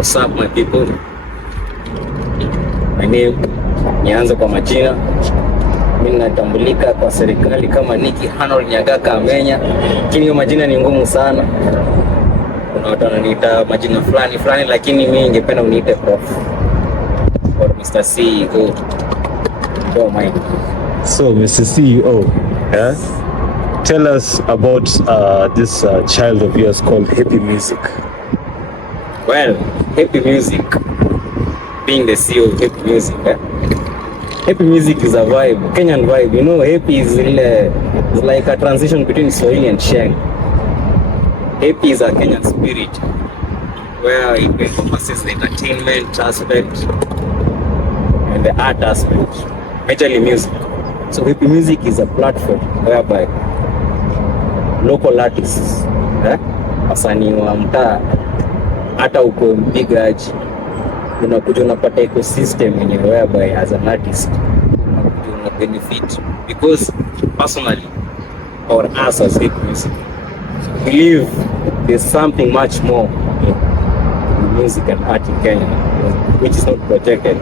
What's up my people? My name nianze kwa majina. Mimi natambulika kwa serikali kama Nikki Harnold Amenya. Lakini hiyo majina ni ngumu sana. Kuna watu wananiita majina fulani lakini mimi ningependa uniite prof or Mr. CEO. Don't mind. So Mr. CEO, yeah? Tell us about this child of yours called Hepi Music. Well, Hepi Music, being the CEO of Hepi Music, Hepi Music is a vibe, Kenyan vibe. You know, Hepi is like a transition between Swahili and Sheng. Hepi is a Kenyan spirit, where it encompasses the entertainment aspect and the art aspect, majorly music. So Hepi Music is a platform whereby local artists, wasanii wa mtaa, hata uko mpigaji, unakuja unapata ecosystem yenyewe whereby as an artist unakuja una benefit, because personally or us as Hepi Music believe there's something much more in music and art in Kenya which is not protected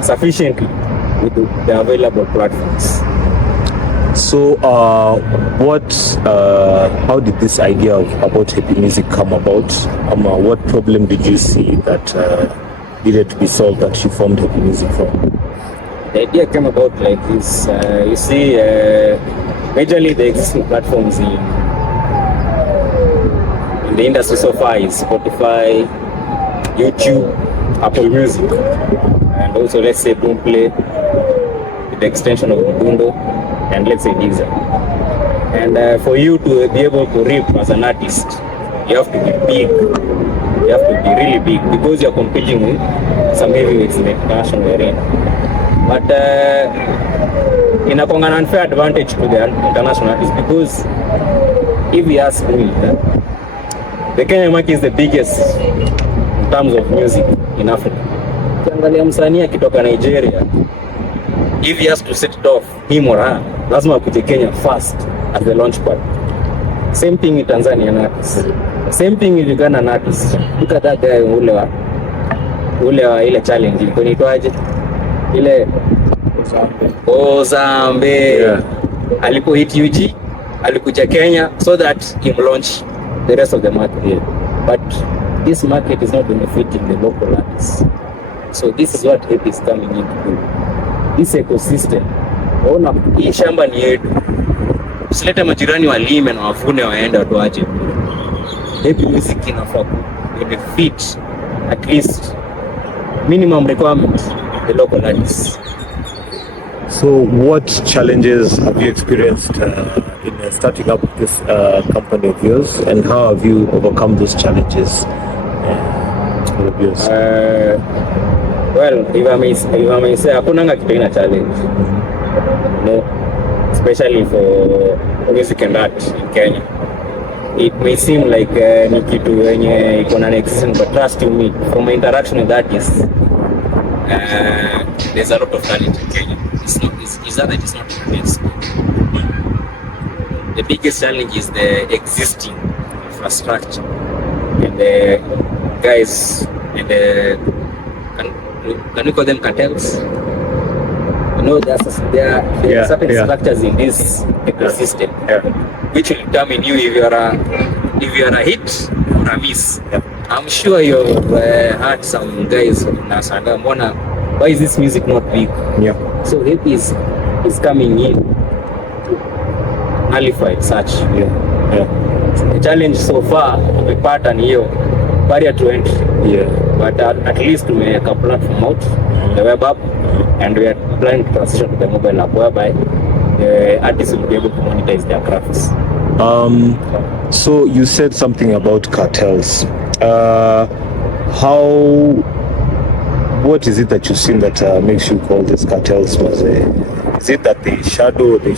sufficiently with the available platforms. So how did this idea about Hepi Music come about? What problem did you see that needed to be solved that you formed Hepi Music from? The idea came about like this. You see, majorly the existing platforms in the industry so far is Spotify, YouTube, Apple Music, and also let's say Boomplay, the extension of Mundo, and let's say Deezer. And for you to be able to reap as an artist, you have to be big. You have to be really big because you're competing with some heavyweights in the international arena. But in an unfair advantage to the international artists, because if you ask me, the Kenyan market is the biggest in terms of music in Africa. Ukiangalia msanii akitoka Nigeria, if he has to set it off, him or her, lazima akuje Kenya first as the launch pad. Same thing in Tanzanian artists. Same thing in Ugandan artists. Look at that guy ule wa ile challenge ilikuwa inaitwaje? Ile Ozambe. Yeah. Alipo hit UG, alikuja Kenya so that he launch the rest of the market here. But this market is not benefiting the local artists. So this is what Hepi is coming in to do. This ecosystem. Ona, hii shamba ni yetu. Usilete majirani walime na wafune waende watu waje. Hepi Music inafaa benefit at least minimum requirement the local artists. So what challenges have you experienced in starting up this company of yours, and how have you overcome those challenges of yours? Well, if I may say, hakunanga kitu ina challenge. No, especially for music and art in Kenya. It may seem like ni kitu yenye iko na existence, but trust me, from my interaction with artists, there's a lot of talent in Kenya. It's not that it's not immense. The biggest challenge is the existing infrastructure and the guys and the can we call them cartels? You know, there are certain structures in this ecosystem which will determine you if you are a hit or a miss. Yeah. I'm sure you've heard some guys in Nasanga, why is this music not big? Yeah. So Hepi is coming in to nullify such. The challenge so far tumepata ni hiyo barrier to entry. Yeah. But at least we make a platform out, the web app, and we are planning to transition to the mobile app whereby the artists will be able to monetize their crafts. So you said something about cartels. What is it that you've seen that makes you call these cartels? Is it that they shadow the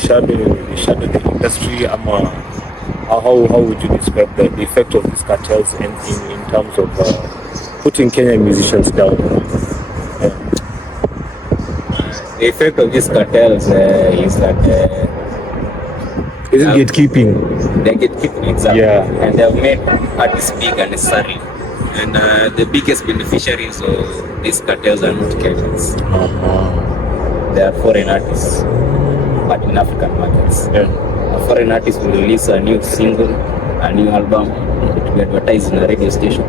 industry? How would you describe the effect of these cartels in terms of putting Kenyan musicians down? The effect of these cartels is that is it gatekeeping? They're gatekeeping, exactly. Yeah. And they have made artists big unnecessarily. And the biggest beneficiaries of these cartels are not Kenyans. They are foreign artists, but in African markets. A foreign artist will release a new single, a new album, it will advertise in a radio station,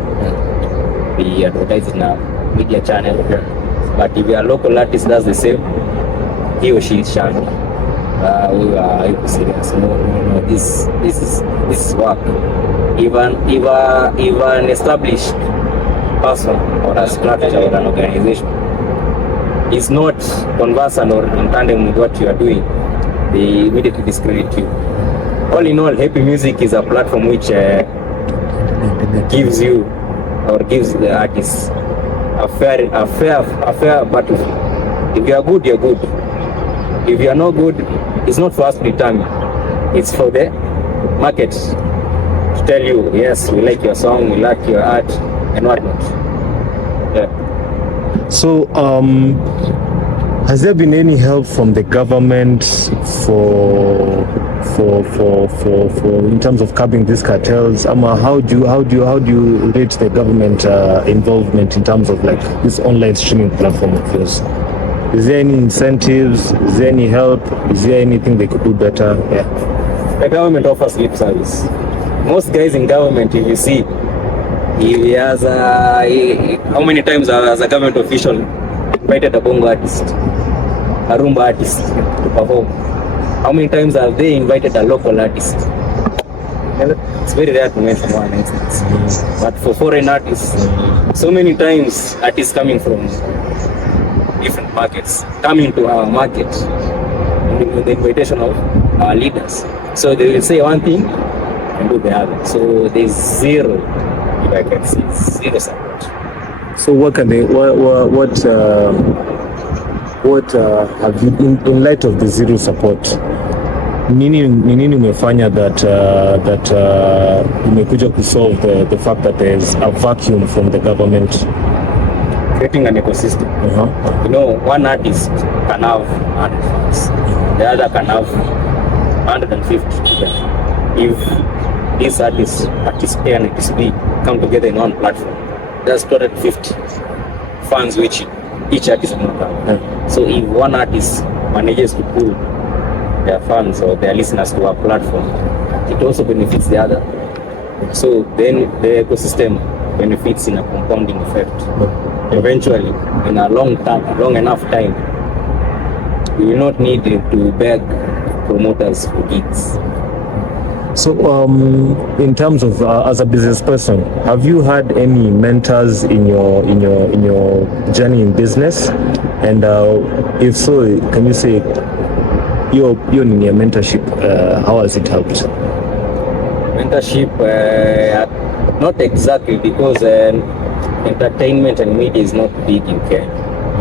be advertised in a media channel. But if a local artist does the same, he or she is shunned. We are serious. No. This is work. Even an established person or a structure or an organization is not conversant or in tandem with what you are doing, they immediately discredit you. All in all, Hepi Music is a platform which gives you or gives the artists a fair battlefield. If you are good, you're good. If you are not good, it's not for us to determine. It's for the market to tell you, yes, we like your song, we like your art, and whatnot. Yeah. So, has there been any help from the government for in terms of curbing these cartels? How do you rate the government involvement in terms of like this online streaming platform of yours? Is there any incentives? Is there any help? Is there anything they could do better? Yeah. The government offers lip service. Most guys in government, if you see, he has how many times has a government official invited a bongo artist, a rumba artist to perform? How many times have they invited a local artist? It's very rare to mention one instance. But for foreign artists, so many times artists coming from different markets coming to our market with the invitation of our leaders. So they will say one thing and do the other. So there's zero, if I can say, zero support. So what can they? What have you in light of the zero support? Nini umefanya that umekuja to solve the fact that there's a vacuum from the government? Creating an ecosystem. You know, one artist can have 100 fans, the other can have 150. If these artists, artist A and artist B, come together in one platform, there's 250 fans which each artist will have. So if one artist manages to pull their fans or their listeners to a platform, it also benefits the other. So then the ecosystem benefits in a compounding effect. Eventually, in a long enough time, you will not need to beg promoters for gigs. So, in terms of as a business person, have you had any mentors in your journey in business? And if so, can you say your mentorship? How has it helped? Mentorship, not exactly, because entertainment and media is not big in Kenya.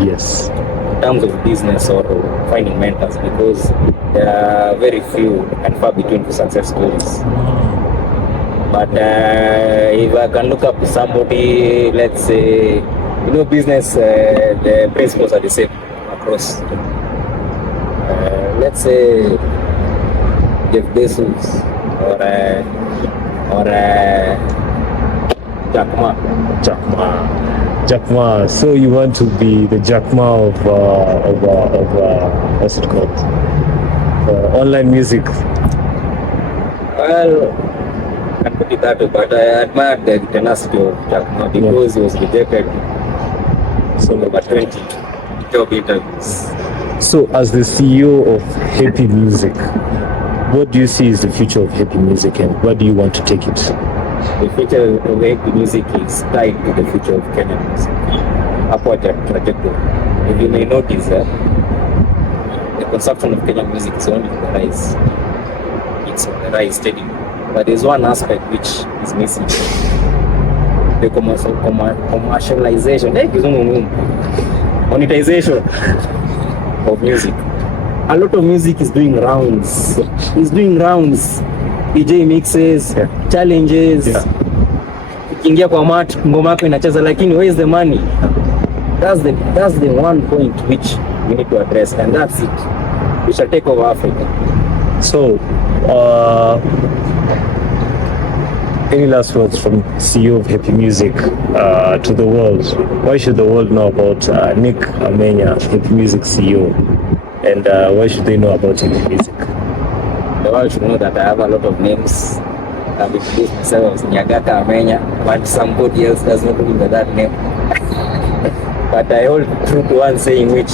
Yes. In terms of business or finding mentors, because there are very few and far between for success stories. But if I can look up to somebody, let's say, business, the principles are the same across. Let's say Jeff Bezos or Jack Ma. So you want to be the Jack Ma of what's it called? Online music. Well, I can put it that way, but I admire the tenacity of Jack Ma because he was rejected so over 20 job interviews. So as the CEO of Hepi Music, what do you see is the future of Hepi Music and where do you want to take it? The future of Hepi Music is tied to the future of Kenyan music. Upward trajectory. If you may notice, the consumption of Kenyan music is only on the rise. It's on the rise steadily. But there's one aspect which is missing. The commercialization, monetization of music. A lot of music is doing rounds. It's doing rounds. DJ mixes, challenges. Ukiingia kwa mat, ngoma yako inacheza, lakini where is the money? That's the one point which we need to address, and that's it. We shall take over Africa. So, any last words from CEO of Hepi Music to the world? Why should the world know about Nick Amenya, Hepi Music CEO, and why should they know about Hepi Music? The world should know that I have a lot of names. I've introduced myself as Nyagaka Amenya, but somebody else does not remember that name. But I hold true to one saying, which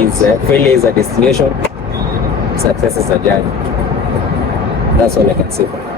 is failure is a destination, success is a journey. That's all I can say for now.